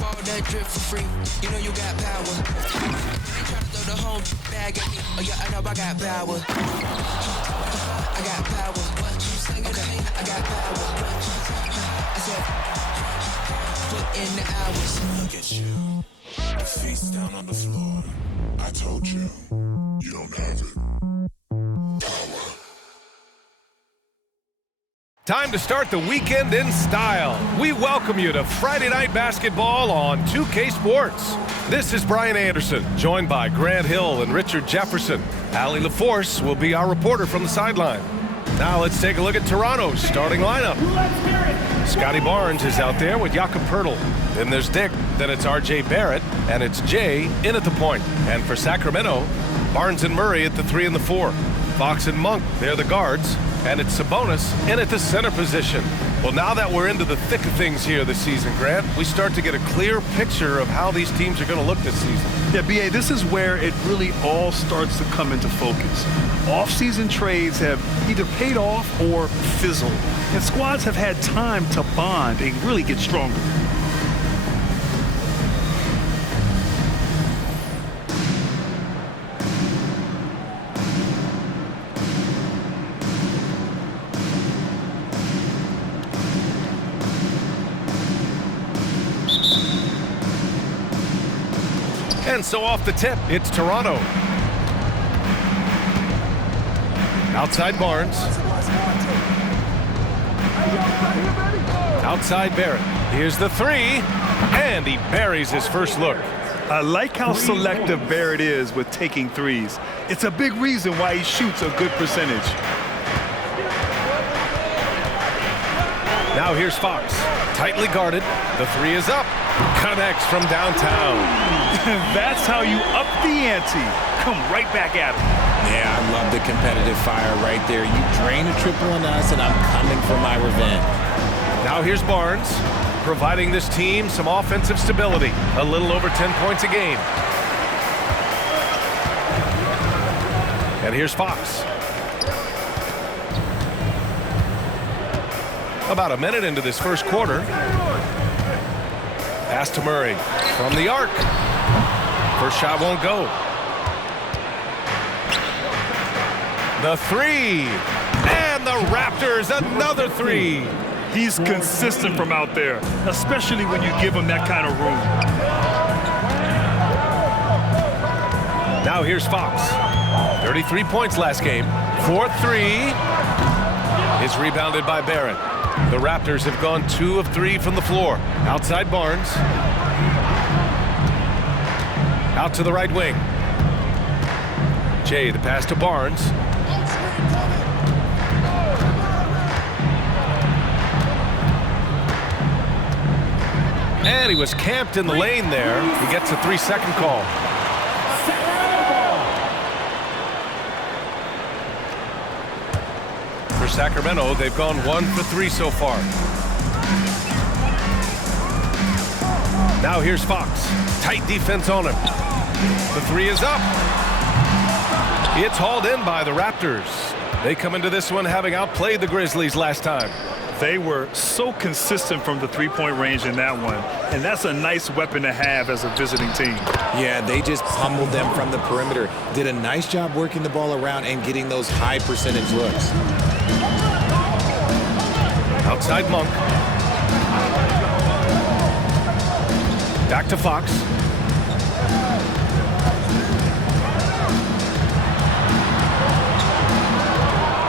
fall, that drip for free. You know you got power. They try to throw the whole bag at me. Oh yeah, I know I got power. I got power. Okay, I got power. I said, put in the hours. Look at you. Your feet's down on the floor. I told you, you don't have it. Power. Time to start the weekend in style. We welcome you to Friday Night Basketball on 2K Sports. This is Brian Anderson, joined by Grant Hill and Richard Jefferson. Allie LaForce will be our reporter from the sideline. Now let's take a look at Toronto's starting lineup. Scotty Barnes is out there with Jakob Poeltl. Then there's Dick. Then it's R.J. Barrett. And it's Jay in at the point. And for Sacramento, Barnes and Murray at the 3 and the 4. Fox and Monk, they're the guards. And it's Sabonis in at the center position. Well, now that we're into the thick of things here this season, Grant, we start to get a clear picture of how these teams are going to look this season. Yeah, B.A., this is where it really all starts to come into focus. Off-season trades have either paid off or fizzled, and squads have had time to bond and really get stronger. And so off the tip, it's Toronto. Outside Barnes. Outside Barrett. Here's the 3. And he buries his first look. I like how selective Barrett is with taking threes. It's a big reason why he shoots a good percentage. Now here's Fox. Tightly guarded. The 3 is up. Connects from downtown. That's how you up the ante. Come right back at him. Yeah, I love the competitive fire right there. You drain a triple on us, and I'm coming for my revenge. Now here's Barnes, providing this team some offensive stability. A little over 10 points a game. And here's Fox. About a minute into this first quarter. Pass to Murray from the arc. First shot won't go. The 3. And the Raptors, another 3. He's consistent from out there, especially when you give him that kind of room. Now here's Fox. 33 points last game. 4-3 is rebounded by Barrett. The Raptors have gone 2 of 3 from the floor. Outside Barnes. Out to the right wing. Jay, the pass to Barnes. And he was camped in the lane there. He gets a 3-second call. For Sacramento, they've gone 1 for 3 so far. Now here's Fox. Tight defense on him. The 3 is up. It's hauled in by the Raptors. They come into this one having outplayed the Grizzlies last time. They were so consistent from the three-point range in that one, and that's a nice weapon to have as a visiting team. Yeah, they just pummeled them from the perimeter. Did a nice job working the ball around and getting those high percentage looks. Outside Monk. Back to Fox.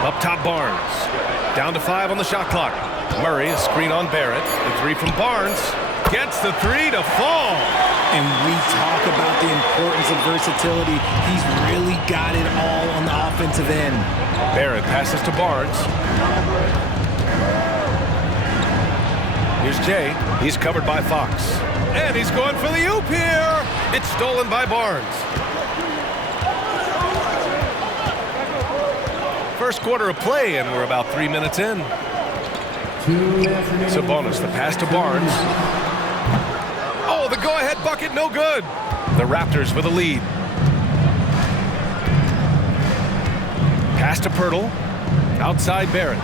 Up top Barnes. Down to 5 on the shot clock. Murray, a screen on Barrett. The 3 from Barnes. Gets the 3 to fall. And we talk about the importance of versatility. He's really got it all on the offensive end. Barrett passes to Barnes. Here's Jay. He's covered by Fox. And he's going for the oop here. It's stolen by Barnes. First quarter of play, and we're about 3 minutes in. Sabonis, the pass to Barnes. Oh, the go-ahead bucket, no good. The Raptors with a lead. Pass to Poeltl. Outside Barrett.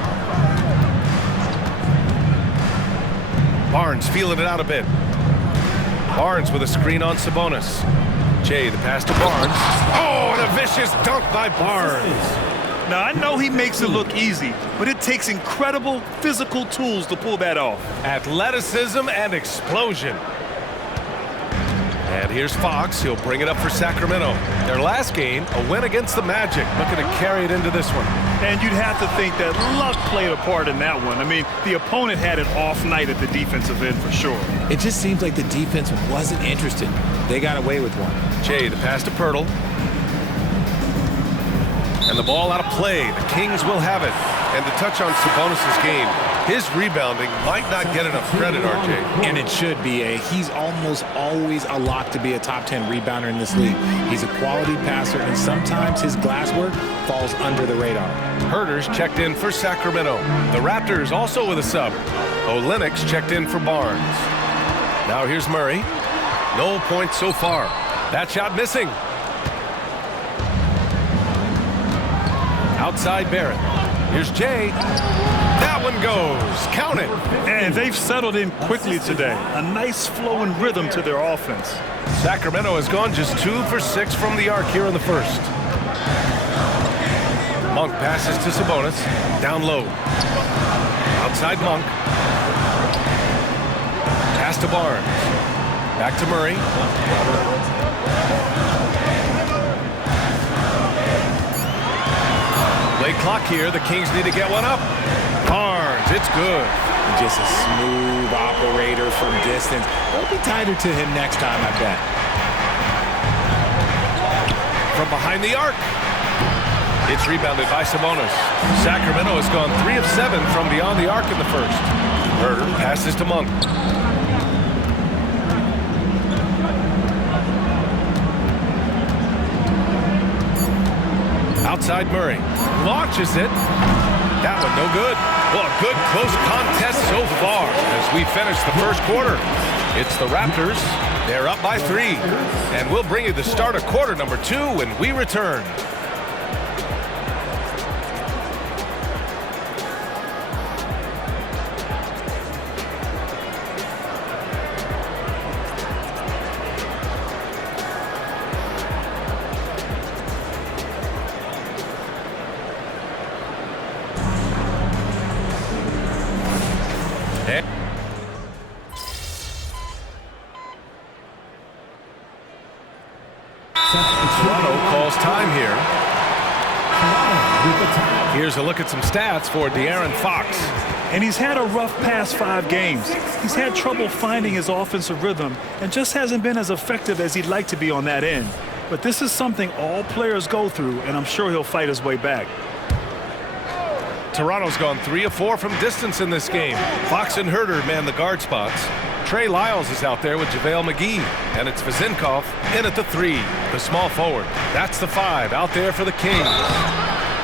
Barnes feeling it out a bit. Barnes with a screen on Sabonis. Jay, the pass to Barnes. Oh, and a vicious dunk by Barnes. Now, I know he makes it look easy, but it takes incredible physical tools to pull that off. Athleticism and explosion. And here's Fox. He'll bring it up for Sacramento. Their last game, a win against the Magic. Looking to carry it into this one. And you'd have to think that luck played a part in that one. I mean, the opponent had an off night at the defensive end for sure. It just seems like the defense wasn't interested. They got away with one. Jay, the pass to Pirtle. And the ball out of play. The Kings will have it. And to touch on Sabonis' game, his rebounding might not get enough credit, RJ. And it should be. He's almost always a lock to be a top 10 rebounder in this league. He's a quality passer, and sometimes his glass work falls under the radar. Herter's checked in for Sacramento. The Raptors also with a sub. Olynyk checked in for Barnes. Now here's Murray. No points so far. That shot missing. Outside Barrett. Here's Jay. That one goes. Count it. And they've settled in quickly today. A nice flow and rhythm to their offense. Sacramento has gone just 2 for 6 from the arc here in the first. Monk passes to Sabonis. Down low. Outside Monk. Pass to Barnes. Back to Murray. Late clock here. The Kings need to get one up. Barnes, it's good. Just a smooth operator from distance. They'll be tighter to him next time, I bet. From behind the arc. It's rebounded by Sabonis. Sacramento has gone 3 of 7 from beyond the arc in the first. Herter passes to Monk. Outside Murray. Launches it. That one no good. Well, a good close contest so far as we finish the first quarter. It's the Raptors. They're up by 3. And we'll bring you the start of quarter number 2 when we return. Toronto calls time here. Here's a look at some stats for De'Aaron Fox. And he's had a rough past 5 games. He's had trouble finding his offensive rhythm and just hasn't been as effective as he'd like to be on that end. But this is something all players go through, and I'm sure he'll fight his way back. Toronto's gone 3 of 4 from distance in this game. Fox and Herter man the guard spots. Trey Lyles is out there with JaVale McGee. And it's Vezenkov in at the 3, the small forward. That's the 5 out there for the Kings.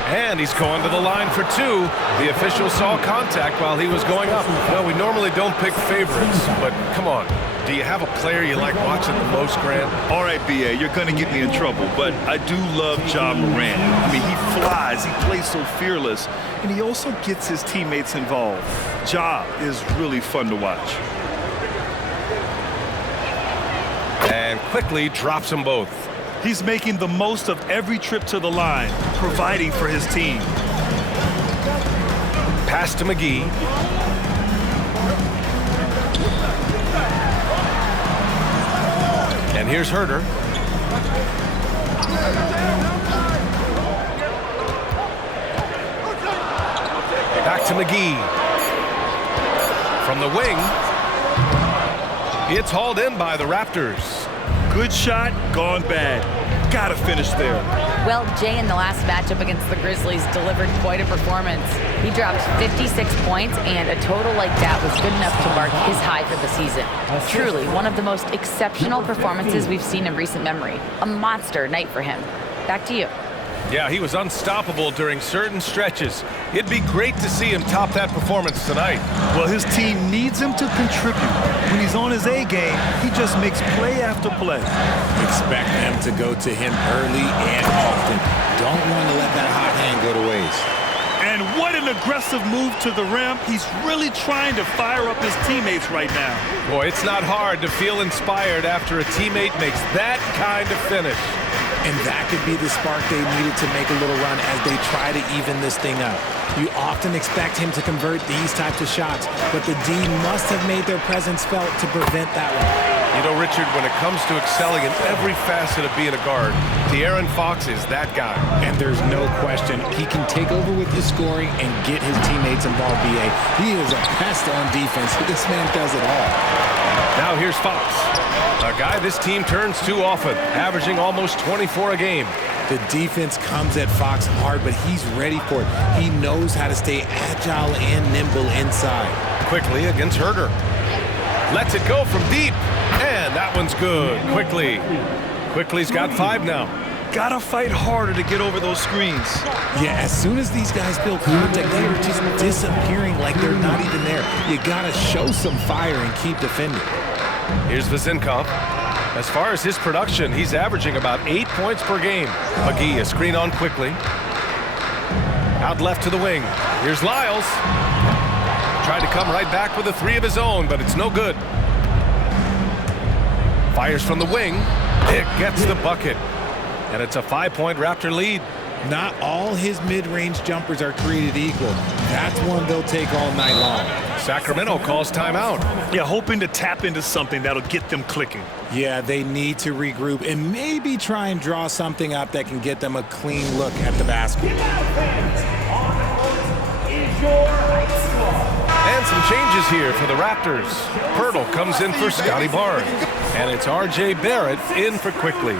And he's going to the line for 2. The official saw contact while he was going up. Well, we normally don't pick favorites, but come on. Do you have a player you like watching the most, Grant? All right, B.A., you're going to get me in trouble, but I do love Ja Morant. I mean, he flies, he plays so fearless, and he also gets his teammates involved. Ja is really fun to watch. And quickly drops them both. He's making the most of every trip to the line, providing for his team. Pass to McGee. And here's Herter. Back to McGee. From the wing. It's hauled in by the Raptors. Good shot, gone bad. Gotta finish there. Well, Jay in the last matchup against the Grizzlies delivered quite a performance. He dropped 56 points, and a total like that was good enough to mark his high for the season. Truly, one of the most exceptional performances we've seen in recent memory. A monster night for him. Back to you. Yeah, he was unstoppable during certain stretches. It'd be great to see him top that performance tonight. Well, his team needs him to contribute. When he's on his A game, he just makes play after play. Expect them to go to him early and often. Don't want to let that hot hand go to waste. And what an aggressive move to the rim. He's really trying to fire up his teammates right now. Boy, it's not hard to feel inspired after a teammate makes that kind of finish. And that could be the spark they needed to make a little run as they try to even this thing up. You often expect him to convert these types of shots, but the D must have made their presence felt to prevent that one. You know, Richard, when it comes to excelling in every facet of being a guard, De'Aaron Fox is that guy. And there's no question, he can take over with his scoring and get his teammates involved, B.A. He is a pest on defense. This man does it all. Now here's Fox, a guy this team turns to often, averaging almost 24 a game. The defense comes at Fox hard, but he's ready for it. He knows how to stay agile and nimble inside. Quickly against Herder. Lets it go from deep, and that one's good. Quickly's got 5 now. Gotta fight harder to get over those screens. Yeah, as soon as these guys build contact, they are just disappearing like they're not even there. You gotta show some fire and keep defending. Here's Vezenkov. As far as his production, he's averaging about 8 points per game. McGee, a screen on Quickly. Out left to the wing. Here's Lyles. Tried to come right back with a 3 of his own, but it's no good. Fires from the wing. It gets the bucket. And it's a 5-point Raptor lead. Not all his mid-range jumpers are created equal. That's one they'll take all night long. Sacramento calls timeout. Yeah, hoping to tap into something that'll get them clicking. Yeah, they need to regroup and maybe try and draw something up that can get them a clean look at the basket. And some changes here for the Raptors. Pirtle comes in for Scotty Barnes. And it's R.J. Barrett in for Quickly.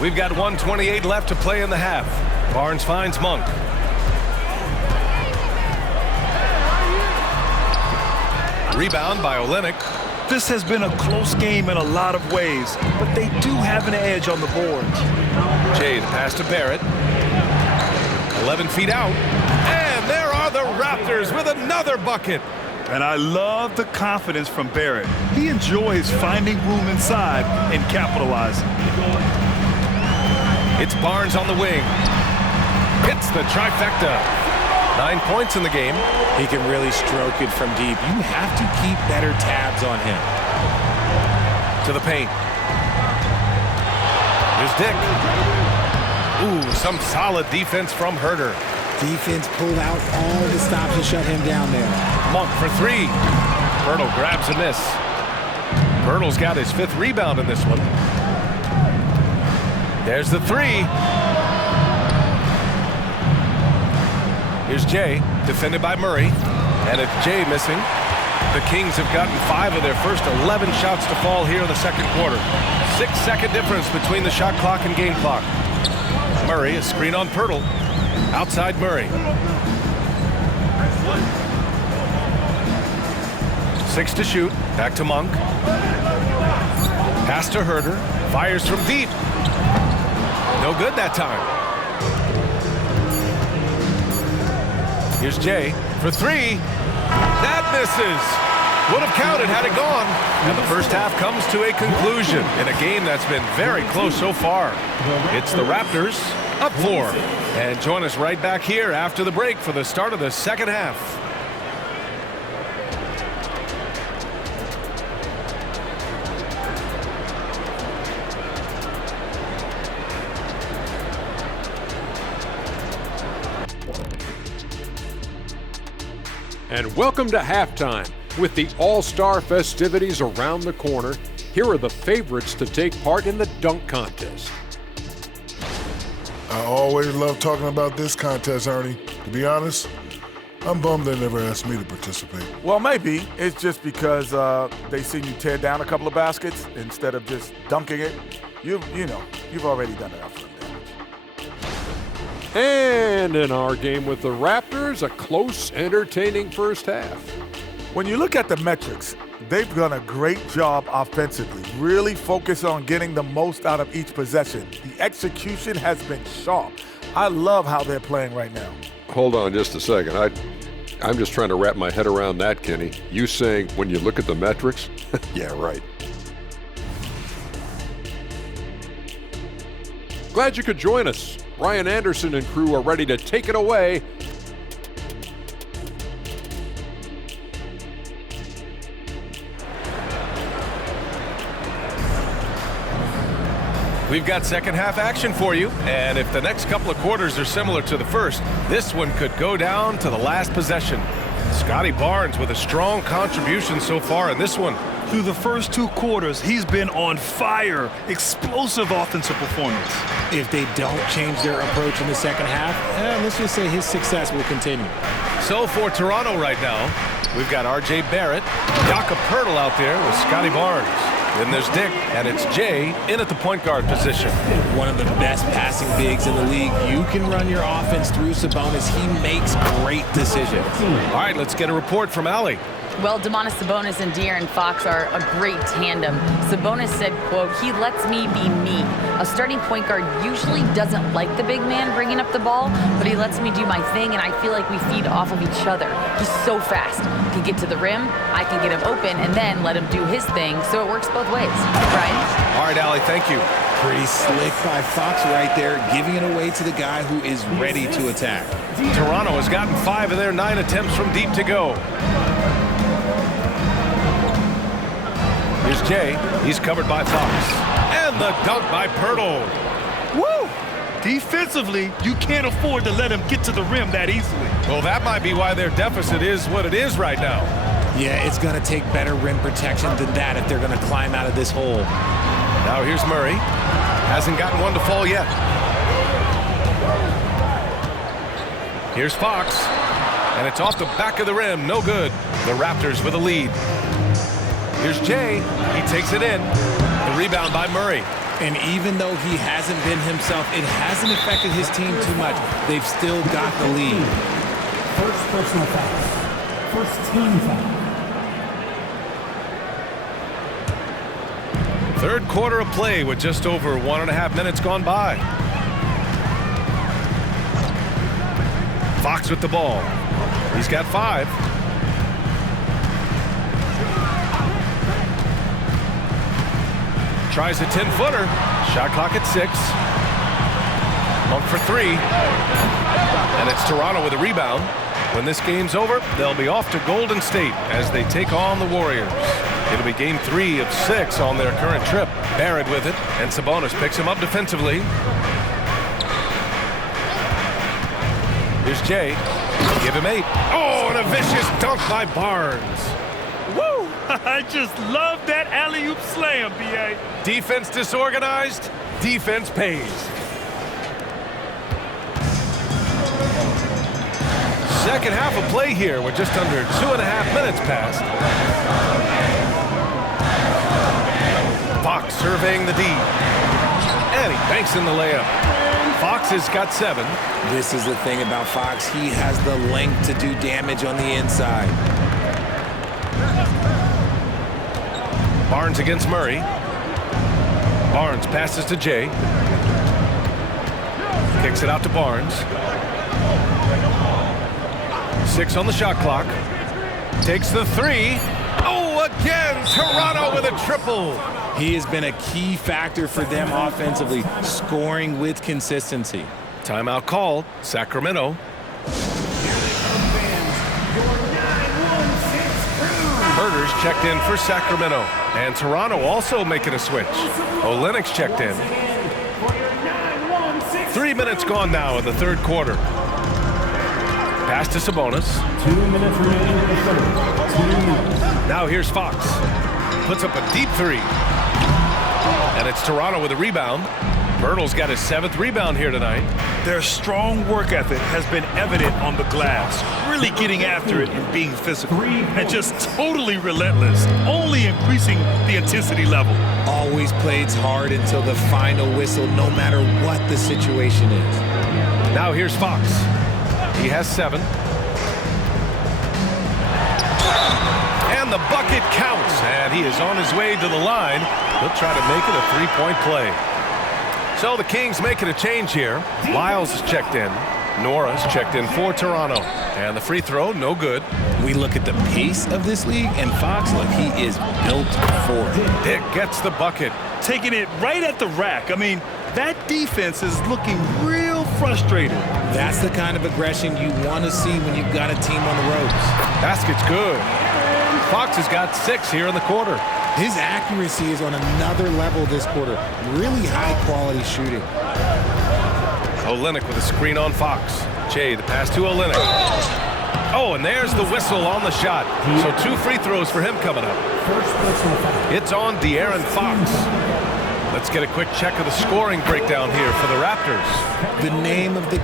We've got 1:28 left to play in the half. Barnes finds Monk. Rebound by Olynyk. This has been a close game in a lot of ways, but they do have an edge on the boards. Jay, the pass to Barrett. 11 feet out. And there are the Raptors with another bucket. And I love the confidence from Barrett. He enjoys finding room inside and capitalizing. It's Barnes on the wing. Hits the trifecta. 9 points in the game. He can really stroke it from deep. You have to keep better tabs on him. To the paint. Here's Dick. Ooh, some solid defense from Herder. Defense pulled out all the stops to shut him down there. Monk for 3. Pirtle grabs a miss. Pirtle's got his 5th rebound in this one. There's the 3. Here's Jay, defended by Murray. And it's Jay missing. The Kings have gotten 5 of their first 11 shots to fall here in the second quarter. 6-second difference between the shot clock and game clock. Murray, a screen on Pirtle. Outside Murray. 6 to shoot. Back to Monk. Pass to Herder. Fires from deep. No good that time. Here's Jay for 3. That misses. Would have counted had it gone. And the first half comes to a conclusion in a game that's been very close so far. It's the Raptors up 4. And join us right back here after the break for the start of the second half. And welcome to halftime. With the All-Star festivities around the corner, here are the favorites to take part in the dunk contest. I always love talking about this contest, Ernie. To be honest, I'm bummed they never asked me to participate. Well, maybe it's just because they seen you tear down a couple of baskets instead of just dunking it. You've already done enough for them. And in our game with the Raptors, a close, entertaining first half. When you look at the metrics, they've done a great job offensively, really focus on getting the most out of each possession. The execution has been sharp. I love how they're playing right now. Hold on just a second. I'm just trying to wrap my head around that, Kenny. You saying when you look at the metrics? Yeah, right. Glad you could join us. Brian Anderson and crew are ready to take it away. We've got second half action for you, and if the next couple of quarters are similar to the first, this one could go down to the last possession. Scotty Barnes with a strong contribution so far in this one. Through the first 2 quarters, he's been on fire. Explosive offensive performance. If they don't change their approach in the second half, let's just say his success will continue. So for Toronto right now, we've got R.J. Barrett, Jakob Poeltl out there with Scotty Barnes. Then there's Dick, and it's Jay in at the point guard position. One of the best passing bigs in the league. You can run your offense through Sabonis. He makes great decisions. All right, let's get a report from Allie. Well, Domantas Sabonis and De'Aaron Fox are a great tandem. Sabonis said, quote, "He lets me be me. A starting point guard usually doesn't like the big man bringing up the ball, but he lets me do my thing, and I feel like we feed off of each other. He's so fast. He can get to the rim, I can get him open, and then let him do his thing, so it works both ways." Brian? All right, Allie, thank you. Pretty slick by Fox right there, giving it away to the guy who is ready to attack. Toronto has gotten 5 of their 9 attempts from deep to go. Here's Jay. He's covered by Fox. And the dunk by Poeltl. Woo! Defensively, you can't afford to let him get to the rim that easily. Well, that might be why their deficit is what it is right now. Yeah, it's going to take better rim protection than that if they're going to climb out of this hole. Now here's Murray. Hasn't gotten one to fall yet. Here's Fox. And it's off the back of the rim. No good. The Raptors with a lead. Here's Jay. He takes it in. The rebound by Murray. And even though he hasn't been himself, it hasn't affected his team too much. They've still got the lead. First personal foul. First team foul. Third quarter of play with just over 1.5 minutes gone by. Fox with the ball. He's got 5. Tries a 10-footer. Shot clock at 6. Pump for 3. And it's Toronto with a rebound. When this game's over, they'll be off to Golden State as they take on the Warriors. It'll be game 3 of 6 on their current trip. Barrett with it, and Sabonis picks him up defensively. Here's Jay. Give him 8. Oh, and a vicious dunk by Barnes. Woo! I just love that alley-oop slam, B.A. Defense disorganized, defense pays. Second half of play here with just under 2.5 minutes passed. Fox surveying the D. And he banks in the layup. Fox has got 7. This is the thing about Fox. He has the length to do damage on the inside. Barnes against Murray. Barnes passes to Jay. Kicks it out to Barnes. 6 on the shot clock. Takes the 3. Oh, again, Toronto with a triple. He has been a key factor for them offensively, scoring with consistency. Timeout called. Sacramento. Herder's checked in for Sacramento. And Toronto also making a switch. Olenek's checked in. 3 minutes gone now in the third quarter. Pass to Sabonis. 2 minutes remaining in the third. 2 minutes. Now here's Fox. Puts up a deep 3. And it's Toronto with a rebound. Poeltl's got his 7th rebound here tonight. Their strong work ethic has been evident on the glass, really getting after it and being physical, and just totally relentless, only increasing the intensity level. Always plays hard until the final whistle, no matter what the situation is. Now here's Fox. He has 7. And the bucket counts, and he is on his way to the line. He'll try to make it a 3-point play. So the Kings making a change here. Lyles is checked in. Nora's checked in for Toronto. And the free throw, no good. We look at the pace of this league, and Fox, look, he is built for it. Dick gets the bucket. Taking it right at the rack. I mean, That defense is looking real frustrated. That's the kind of aggression you want to see when you've got a team on the ropes. Basket's good. Fox has got 6 here in the quarter. His accuracy is on another level this quarter. Really high-quality shooting. Olynyk with a screen on Fox. Jay, the pass to Olynyk. Oh, and there's the whistle on the shot. So 2 free throws for him coming up. It's on De'Aaron Fox. Let's get a quick check of the scoring breakdown here for the Raptors. The name of the...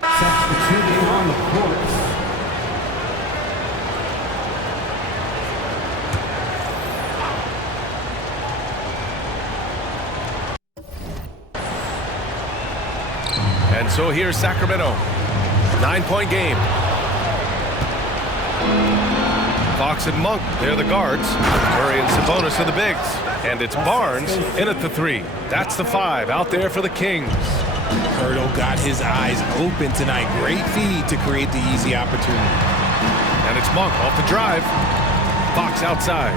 Substituting on the court. And so here's Sacramento. 9-point game. Fox and Monk, they're the guards. Murray and Sabonis are the bigs. And it's Barnes in at the 3. That's the 5 out there for the Kings. Hurdle got his eyes open tonight. Great feed to create the easy opportunity. And it's Monk off the drive. Fox outside.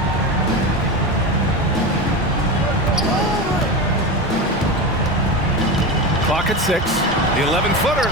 Clock at 6. The 11-footer.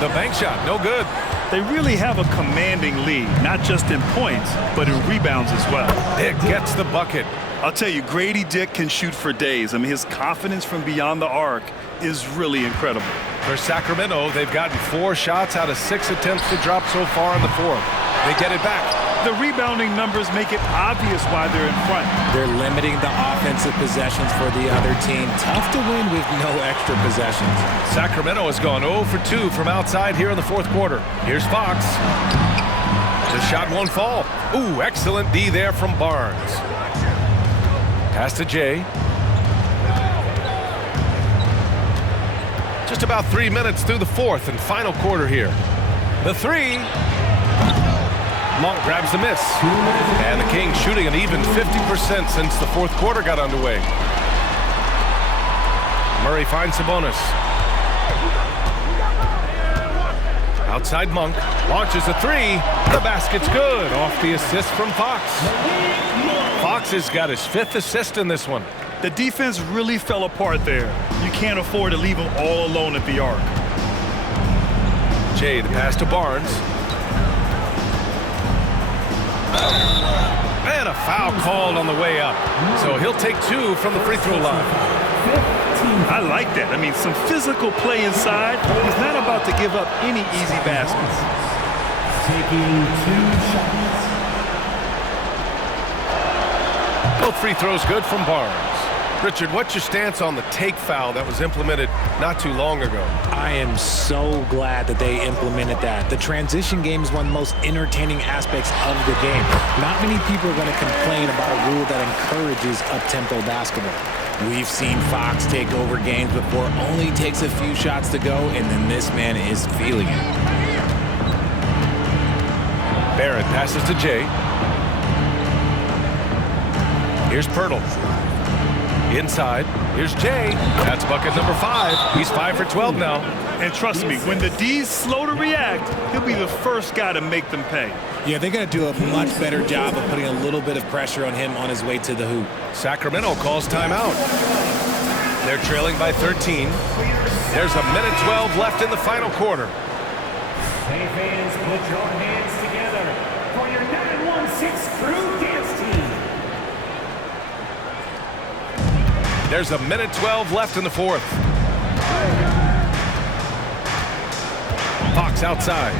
The bank shot, no good. They really have a commanding lead, not just in points, but in rebounds as well. Dick gets the bucket. I'll tell you, Grady Dick can shoot for days. I mean, his confidence from beyond the arc is really incredible. For Sacramento, they've gotten 4 shots out of 6 attempts to drop so far in the 4th. They get it back. The rebounding numbers make it obvious why they're in front. They're limiting the offensive possessions for the other team. Tough to win with no extra possessions. Sacramento has gone 0 for 2 from outside here in the 4th quarter. Here's Fox. The shot won't fall. Ooh, excellent D there from Barnes. Pass to Jay. Just about 3 minutes through the 4th and final quarter here. The 3. Monk grabs the miss. And the Kings shooting an even 50% since the 4th quarter got underway. Murray finds Sabonis. Outside Monk. Launches a 3. The basket's good. Off the assist from Fox. Fox has got his 5th assist in this one. The defense really fell apart there. You can't afford to leave them all alone at the arc. Jay, the pass to Barnes. And a foul called on the way up. So he'll take 2 from the free throw line. I like that. I mean, some physical play inside. He's not about to give up any easy baskets. Taking 2 shots. Both free throws good from Barnes. Richard, what's your stance on the take foul that was implemented not too long ago? I am so glad that they implemented that. The transition game is one of the most entertaining aspects of the game. Not many people are going to complain about a rule that encourages up-tempo basketball. We've seen Fox take over games before, only takes a few shots to go, and then this man is feeling it. Barrett passes to Jay. Here's Pirtle. Inside, here's Jay. That's bucket number 5. He's 5 for 12 now. And trust me, when the D's slow to react, he'll be the first guy to make them pay. Yeah, they're going to do a much better job of putting a little bit of pressure on him on his way to the hoop. Sacramento calls timeout. They're trailing by 13. There's a minute 12 left in the final quarter. Hey fans, put your hands together for your 916 Crew Dance Team. There's a minute 12 left in the 4th. Fox outside.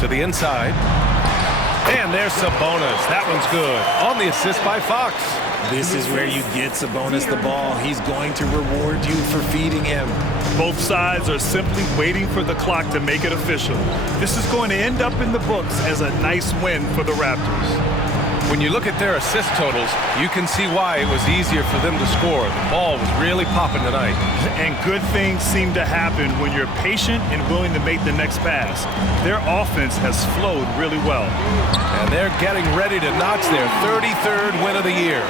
To the inside. And there's Sabonis. That one's good. On the assist by Fox. This is where you get Sabonis the ball. He's going to reward you for feeding him. Both sides are simply waiting for the clock to make it official. This is going to end up in the books as a nice win for the Raptors. When you look at their assist totals, you can see why it was easier for them to score. The ball was really popping tonight. And good things seem to happen when you're patient and willing to make the next pass. Their offense has flowed really well. And they're getting ready to notch their 33rd win of the year.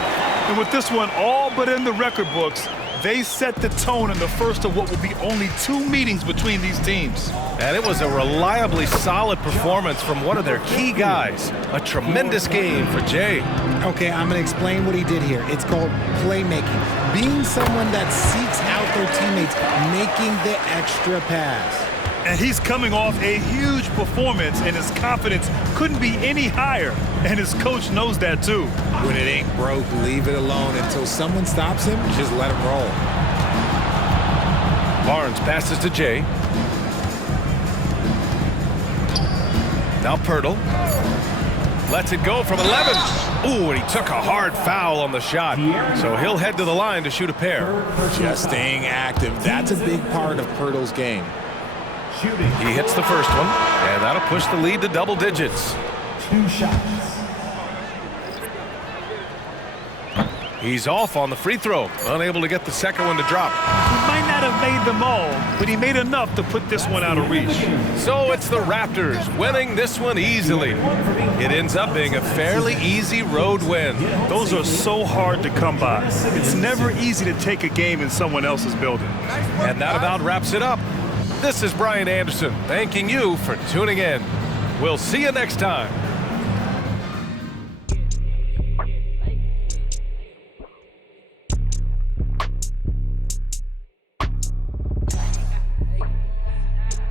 And with this one all but in the record books, They set the tone in the first of what will be only 2 meetings between these teams. And it was a reliably solid performance from one of their key guys. A tremendous game for Jay. Okay, I'm going to explain what he did here. It's called playmaking. Being someone that seeks out their teammates, making the extra pass. And he's coming off a huge performance, and his confidence couldn't be any higher. And his coach knows that too. When it ain't broke, leave it alone. Until someone stops him, just let him roll. Barnes passes to Jay. Now Pirtle. Lets it go from 11. Ooh, and he took a hard foul on the shot. So he'll head to the line to shoot a pair. Just staying active. That's a big part of Pirtle's game. He hits the first one, and that'll push the lead to double digits. 2 shots. He's off on the free throw, unable to get the second one to drop. He might not have made them all, but he made enough to put this one out of reach. So it's the Raptors winning this one easily. It ends up being a fairly easy road win. Those are so hard to come by. It's never easy to take a game in someone else's building. And that about wraps it up. This is Brian Anderson thanking you for tuning in. We'll see you next time.